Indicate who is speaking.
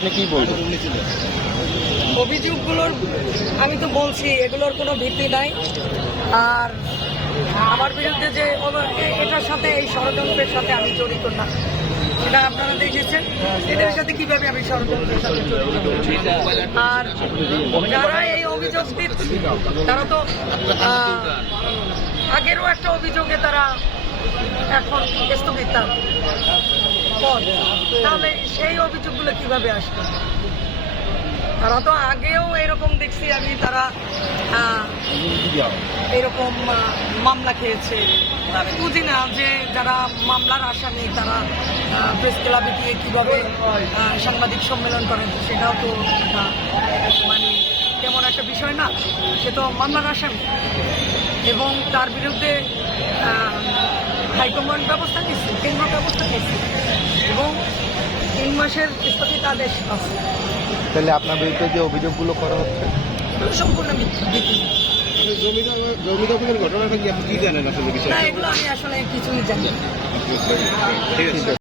Speaker 1: আপনি কি বলবেন?
Speaker 2: অভিযোগগুলোর আমি তো বলছি, এগুলোর কোনো ভিত্তি নাই। আর আমার বিরুদ্ধে যে এটার সাথে, এই ষড়যন্ত্রের সাথে আমি জড়িত না। এটা আপনারা দেখেছেন? এদের সাথে কীভাবে আমি ষড়যন্ত্রের সাথে জড়িত আর যারা এই অভিযোগ দিচ্ছে, তারা তো আগেরও একটা অভিযোগে তারা এখন স্থগিত। তাহলে সেই অভিযোগগুলো কীভাবে আসবে? তারা তো আগেও এরকম দেখছি আমি, তারা এরকম মামলা খেয়েছে। আমি বুঝি না যে যারা মামলার আসামি, তারা প্রেস ক্লাবে গিয়ে কীভাবে সাংবাদিক সম্মেলন করেন সেটাও তো মানে তেমন একটা বিষয় না। সে তো মামলার আসামি। এবং তার বিরুদ্ধে হাইকমান্ড ব্যবস্থা নিচ্ছে কেন্দ্র ব্যবস্থা নিচ্ছে এবং তিন মাসের স্থগিত আদেশ আছে।
Speaker 1: তাহলে আপনার বিরুদ্ধে যে অভিযোগগুলো করা হচ্ছে?
Speaker 2: সম্পূর্ণ মিথ্যা। ভিত্তিহীন।
Speaker 3: জমিটা জমি দখলের ঘটনাটা কি আপনি কি জানেন আসলে বিষয়
Speaker 2: না এগুলো আমি আসলে কিছুই জানি না।
Speaker 3: ঠিক আছে।